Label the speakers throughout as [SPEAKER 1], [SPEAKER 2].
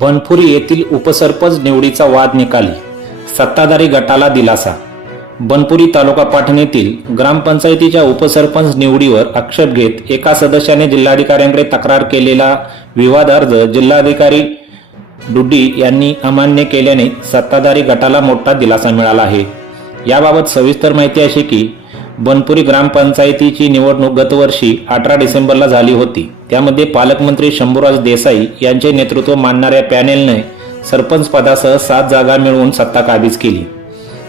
[SPEAKER 1] बनपुरी येथील उपसरपंच निवडीचा वाद निकाली. सत्ताधारी गटाला दिलासा. बनपुरी तालुका पाटण येथील ग्रामपंचायतीच्या उपसरपंच निवडीवर आक्षेप घेत एका सदस्याने जिल्हाधिकाऱ्यांकडे तक्रार केलेला विवाद अर्ज जिल्हाधिकारी डुड्डी यांनी अमान्य केल्याने सत्ताधारी गटाला मोठा दिलासा मिळाला आहे. याबाबत सविस्तर माहिती अशी की बनपुरी ग्रामपंचायतीची निवडणूक गतवर्षी अठरा डिसेंबरला झाली होती. त्यामध्ये पालकमंत्री शंभूराज देसाई यांचे नेतृत्व मानणाऱ्या पॅनेलने सरपंच पदासह सात जागा मिळवून सत्ता काबीज केली.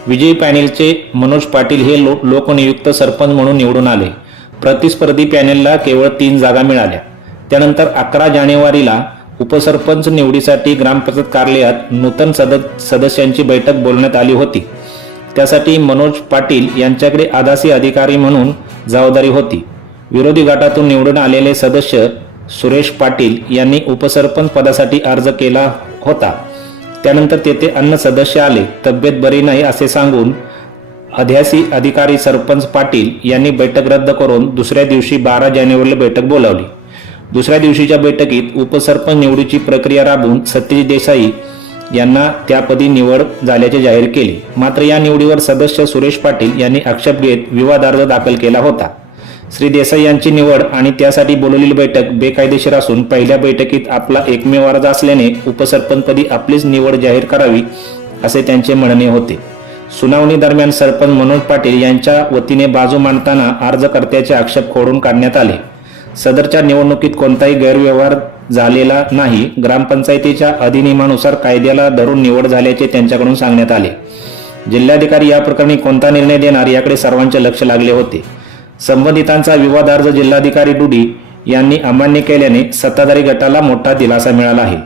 [SPEAKER 1] विजयी पॅनेलचे मनोज पाटील हे लो लोकनियुक्त सरपंच म्हणून निवडून आले. प्रतिस्पर्धी पॅनेलला केवळ तीन जागा मिळाल्या. त्यानंतर अकरा जानेवारीला उपसरपंच निवडीसाठी ग्रामपंचायत कार्यालयात नूतन सद सदस्यांची बैठक बोलण्यात आली होती. त्यासाठी मनोज पाटील यांच्याकडे आदासी अधिकारी म्हणून जबाबदारी होती. विरोधी गटातून निवडून आलेले सदस्य सुरेश पाटील यांनी उपसरपंच पदासाठी अर्ज केला होता. त्यानंतर तेथे अन्न सदस्य आले. तब्येत बरी नाही असे सांगून अध्यासी अधिकारी सरपंच पाटील यांनी बैठक रद्द करून दुसऱ्या दिवशी बारा जानेवारीला बैठक बोलावली. दुसऱ्या दिवशीच्या बैठकीत उपसरपंच निवडीची प्रक्रिया राबवून सत्यजित देसाई यांना त्यापदी निवड झाल्याचे जाहीर केले. मात्र या निवडीवर सदस्य सुरेश पाटील यांनी आक्षेप घेत विवाद अर्ज दाखल केला होता. श्री देसाई यांची निवड आणि त्यासाठी बोलवलेली बैठक बेकायदेशीर असून पहिल्या बैठकीत आपला एकमेव अर्ज असल्याने उपसरपंचपदी आपलीच निवड जाहीर करावी असे त्यांचे म्हणणे होते. सुनावणी दरम्यान सरपंच मनोज पाटील यांच्या वतीने बाजू मांडताना अर्जकर्त्याचे आक्षेप खोडून काढण्यात आले. सदरच्या निवडणुकीत कोणताही गैरव्यवहार झालेला नाही. ग्रामपंचायतीच्या अधिनियमानुसार कायद्याला धरून निवड झाल्याचे त्यांच्याकडून सांगण्यात आले. जिल्हाधिकारी या प्रकरणी कोणता निर्णय देणार याकडे सर्वांचे लक्ष लागले होते. संबंधितांचा विवाद अर्ज जिल्हाधिकारी डुडी यांनी अमान्य केल्याने सत्ताधारी गटाला मोठा दिलासा मिळाला आहे.